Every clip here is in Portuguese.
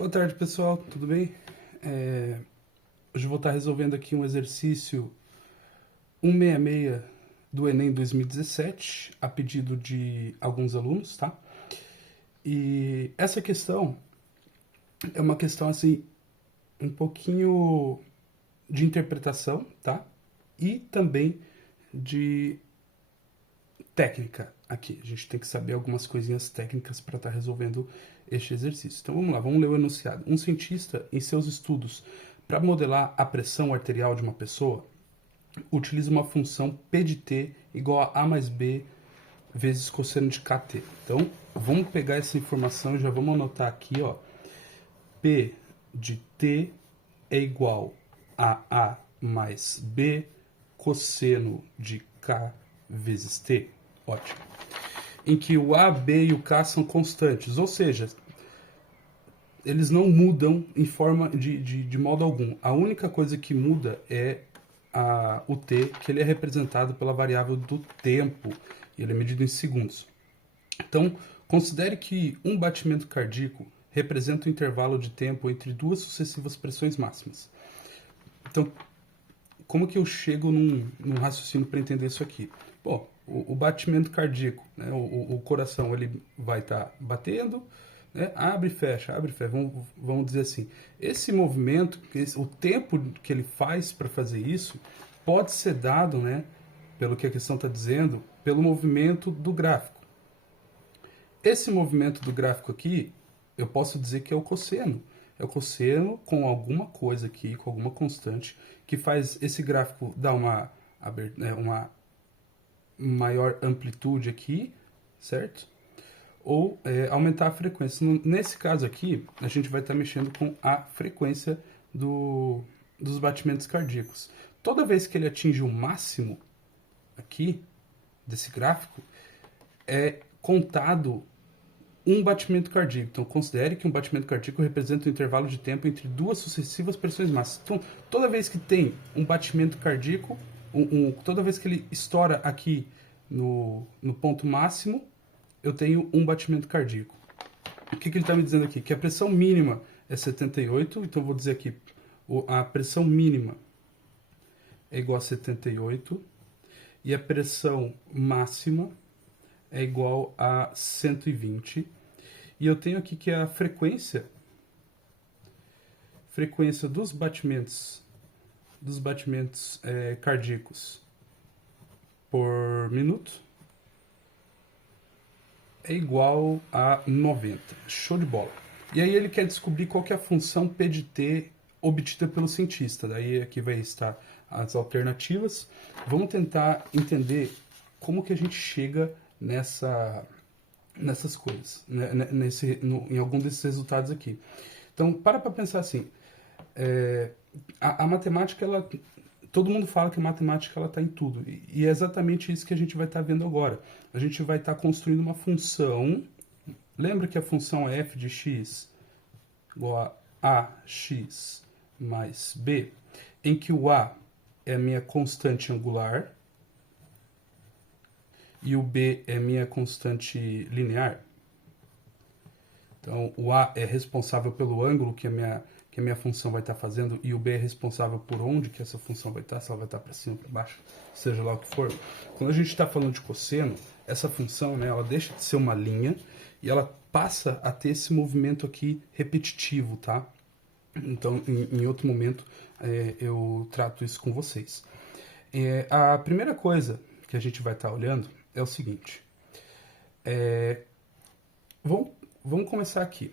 Boa tarde, pessoal, tudo bem? Hoje eu vou estar resolvendo aqui um exercício 166 do Enem 2017, a pedido de alguns alunos, tá? E essa questão é uma questão, assim, um pouquinho de interpretação, tá? E também de técnica aqui. A gente tem que saber algumas coisinhas técnicas para estar resolvendo este exercício. Então vamos lá, vamos ler o enunciado. Um cientista, em seus estudos para modelar a pressão arterial de uma pessoa, utiliza uma função P de T igual a mais B vezes cosseno de KT. Então vamos pegar essa informação e já vamos anotar aqui, ó. P de T é igual a mais B cosseno de K vezes T. Ótimo. Em que o A, B e o K são constantes, ou seja, eles não mudam em forma de modo algum. A única coisa que muda é o T, que ele é representado pela variável do tempo, e ele é medido em segundos. Então, considere que um batimento cardíaco representa o intervalo de tempo entre duas sucessivas pressões máximas. Então, como que eu chego num raciocínio para entender isso aqui? Bom, o batimento cardíaco, né, o coração ele vai estar batendo, né, abre e fecha, vamos dizer assim. Esse movimento, o tempo que ele faz para fazer isso, pode ser dado, né, pelo que a questão está dizendo, pelo movimento do gráfico. Esse movimento do gráfico aqui, eu posso dizer que é o cosseno. É o cosseno com alguma coisa aqui, com alguma constante, que faz esse gráfico dar uma maior amplitude aqui, certo? Ou aumentar a frequência. Nesse caso aqui, a gente vai estar mexendo com a frequência dos batimentos cardíacos. Toda vez que ele atinge o máximo aqui, desse gráfico, é contado um batimento cardíaco. Então, considere que um batimento cardíaco representa um intervalo de tempo entre duas sucessivas pressões máximas. Então, toda vez que tem um batimento cardíaco, toda vez que ele estoura aqui no ponto máximo, eu tenho um batimento cardíaco. O que ele está me dizendo aqui? Que a pressão mínima é 78, então eu vou dizer aqui, a pressão mínima é igual a 78 e a pressão máxima é igual a 120. E eu tenho aqui que a frequência dos batimentos cardíacos por minuto é igual a 90. Show de bola. E aí ele quer descobrir qual que é a função P de T obtida pelo cientista. Daí aqui vai estar as alternativas. Vamos tentar entender como que a gente chega nessas coisas, né, em algum desses resultados aqui. Então, para pensar assim, a matemática, todo mundo fala que a matemática está em tudo, e é exatamente isso que a gente vai estar vendo agora. A gente vai estar construindo uma função, lembra que a função é f de x igual a ax mais b, em que o a é a minha constante angular, e o b é minha constante linear. Então, o a é responsável pelo ângulo que a minha função vai estar fazendo, e o b é responsável por onde que essa função vai estar, se ela vai estar para cima, para baixo, seja lá o que for. Quando a gente está falando de cosseno, essa função, né, ela deixa de ser uma linha e ela passa a ter esse movimento aqui repetitivo, tá? Então, em outro momento, eu trato isso com vocês. A primeira coisa que a gente vai estar olhando é o seguinte. Vamos começar aqui.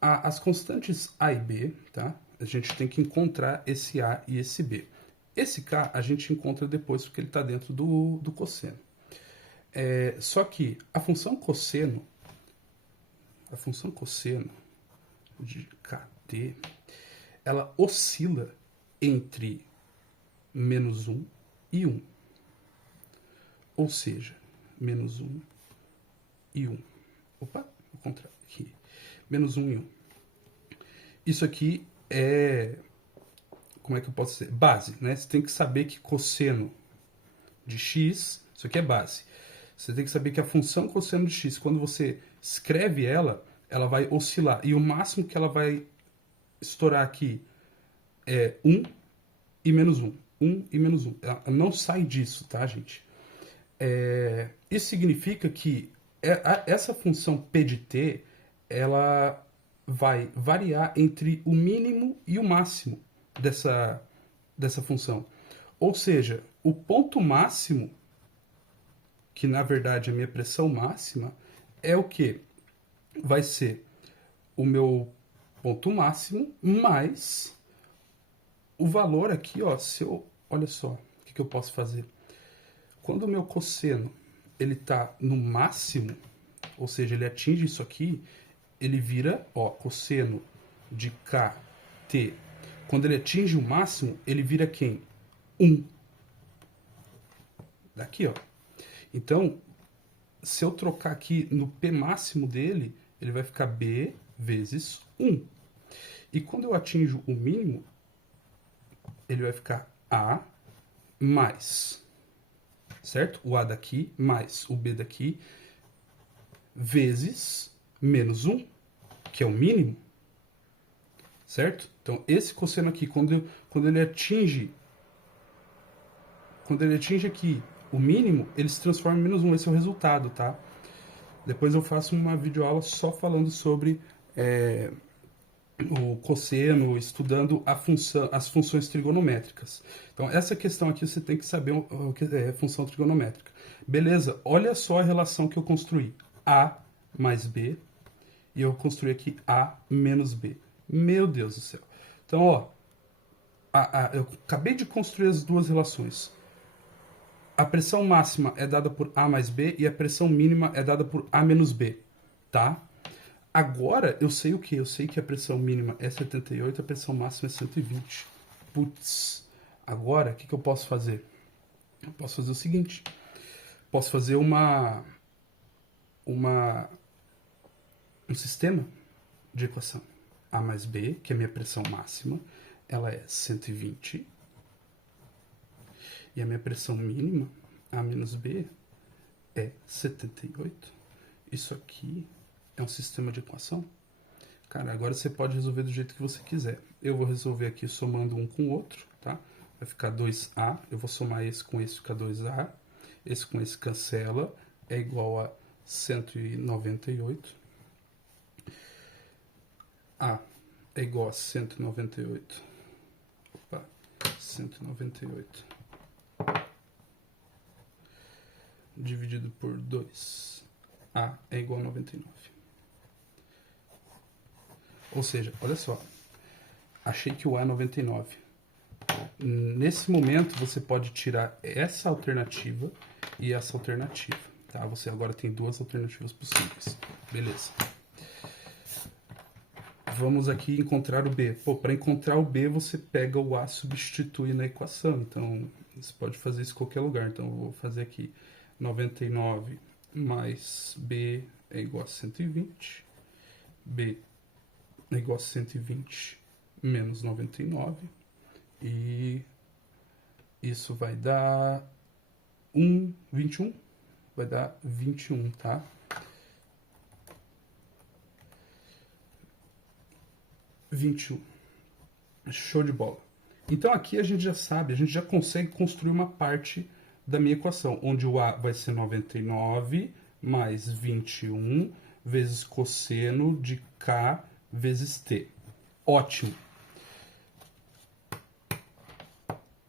As constantes A e B, tá? A gente tem que encontrar esse A e esse B. Esse K a gente encontra depois porque ele está dentro do cosseno. Só que a função cosseno de KT, ela oscila entre -1 e 1. Ou seja, -1 e 1. Opa, vou contrário aqui. -1 e 1. Isso aqui é... Como é que eu posso dizer? Base, né? Você tem que saber que cosseno de x, isso aqui é base. Você tem que saber que a função cosseno de x, quando você escreve ela, ela vai oscilar. E o máximo que ela vai estourar aqui é 1 e menos 1. 1 e menos 1. Ela não sai disso, tá, gente? Isso significa que essa função P de t, ela vai variar entre o mínimo e o máximo dessa função. Ou seja, o ponto máximo, que na verdade é a minha pressão máxima, é o que? Vai ser o meu ponto máximo mais o valor aqui, ó, olha só, o que eu posso fazer? Quando o meu cosseno ele está no máximo, ou seja, ele atinge isso aqui, ele vira, ó, cosseno de kt. Quando ele atinge o máximo, ele vira quem? 1. Daqui, ó. Então, se eu trocar aqui no P máximo dele, ele vai ficar B vezes 1. E quando eu atinjo o mínimo, ele vai ficar A mais, certo? O A daqui mais o B daqui, vezes menos 1, que é o mínimo, certo? Então, esse cosseno aqui, quando ele atinge aqui o mínimo, ele se transforma em menos 1. Esse é o resultado, tá? Depois eu faço uma videoaula só falando sobre o cosseno, estudando as funções trigonométricas. Então, essa questão aqui você tem que saber o que é função trigonométrica. Beleza, olha só a relação que eu construí. A mais B, e eu construí aqui A menos B. Meu Deus do céu. Então, ó, eu acabei de construir as duas relações. A pressão máxima é dada por A mais B e a pressão mínima é dada por A menos B, tá? Agora eu sei o que? Eu sei que a pressão mínima é 78, a pressão máxima é 120. Putz, agora o que eu posso fazer? Eu posso fazer o seguinte: posso fazer um sistema de equação. A mais B, que é a minha pressão máxima, ela é 120. E a minha pressão mínima, A menos B, é 78. Isso aqui é um sistema de equação. Cara, agora você pode resolver do jeito que você quiser. Eu vou resolver aqui somando um com o outro, tá? Vai ficar 2A. Eu vou somar esse com esse, fica 2A. Esse com esse cancela. É igual a 198. A é igual a 198. Opa, 198. Dividido por 2. A é igual a 99. Ou seja, olha só. Achei que o A é 99. Nesse momento, você pode tirar essa alternativa e essa alternativa. Tá? Você agora tem duas alternativas possíveis. Beleza. Vamos aqui encontrar o B. Pô, para encontrar o B, você pega o A e substitui na equação. Então, você pode fazer isso em qualquer lugar. Então, eu vou fazer aqui 99 mais B é igual a 120. B é igual a 120 menos 99. E isso vai dar 21. Vai dar 21, tá? Show de bola. Então aqui a gente já sabe, a gente já consegue construir uma parte da minha equação, onde o A vai ser 99 mais 21 vezes cosseno de K vezes T. Ótimo.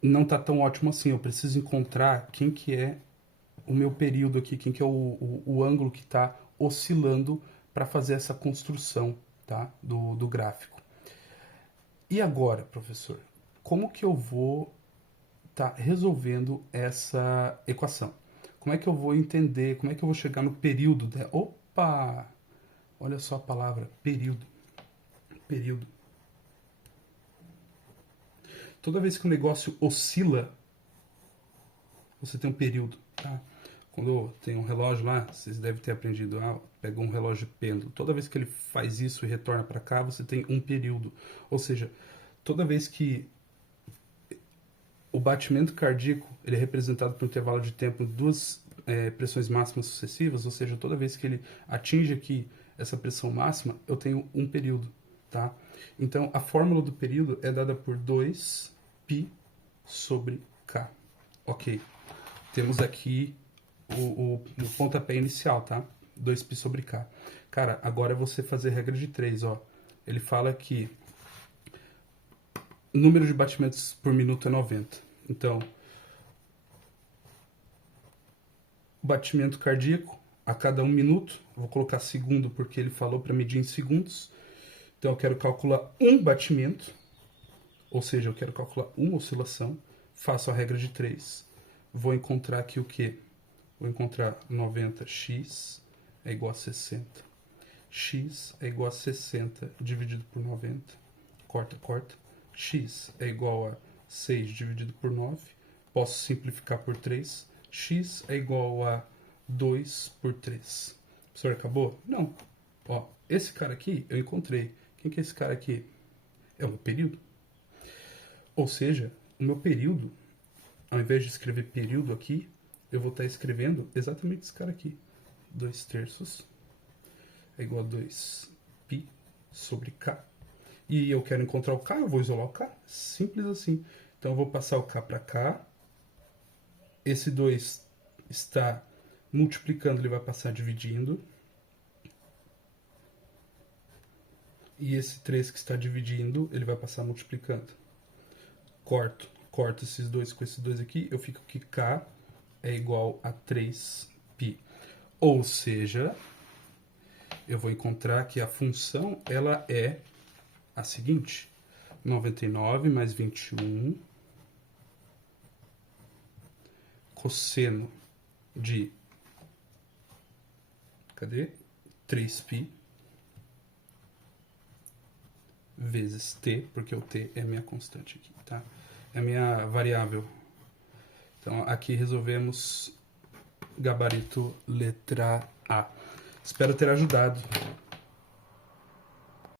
Não tá tão ótimo assim, eu preciso encontrar quem que é o meu período aqui, quem que é o ângulo que está oscilando para fazer essa construção, tá, do gráfico. E agora, professor, como que eu vou estar resolvendo essa equação? Como é que eu vou entender, como é que eu vou chegar no período dela? Opa! Olha só a palavra, período. Período. Toda vez que o negócio oscila, você tem um período, tá? Quando tem um relógio lá, vocês devem ter aprendido, pega um relógio pêndulo. Toda vez que ele faz isso e retorna para cá, você tem um período. Ou seja, toda vez que o batimento cardíaco ele é representado por um intervalo de tempo de duas pressões máximas sucessivas, ou seja, toda vez que ele atinge aqui essa pressão máxima, eu tenho um período, tá? Então, a fórmula do período é dada por 2π sobre K. Ok. Temos aqui o pontapé inicial, tá? 2π sobre K. Cara, agora é você fazer regra de 3, ó. Ele fala que o número de batimentos por minuto é 90. Então, o batimento cardíaco a cada 1 minuto, vou colocar segundo porque ele falou para medir em segundos. Então, eu quero calcular um batimento, ou seja, eu quero calcular uma oscilação. Faço a regra de 3. Vou encontrar aqui o quê? Vou encontrar 90x é igual a 60. X é igual a 60 dividido por 90. Corta, corta. X é igual a 6 dividido por 9. Posso simplificar por 3. X é igual a 2 por 3. Professor, acabou? Não. Ó, esse cara aqui eu encontrei. Quem que é esse cara aqui? É o meu período. Ou seja, o meu período, ao invés de escrever período aqui, eu vou estar escrevendo exatamente esse cara aqui. 2/3 é igual a 2π sobre K. E eu quero encontrar o K, eu vou isolar o K. Simples assim. Então eu vou passar o K para cá. Esse 2 está multiplicando, ele vai passar dividindo. E esse 3 que está dividindo, ele vai passar multiplicando. Corto esses dois com esses dois aqui, eu fico que K é igual a 3π. Ou seja, eu vou encontrar que a função ela é a seguinte: 99 mais 21 cosseno de 3π vezes t, porque o t é a minha constante aqui, tá? É a minha variável. Então, aqui resolvemos gabarito letra A. Espero ter ajudado.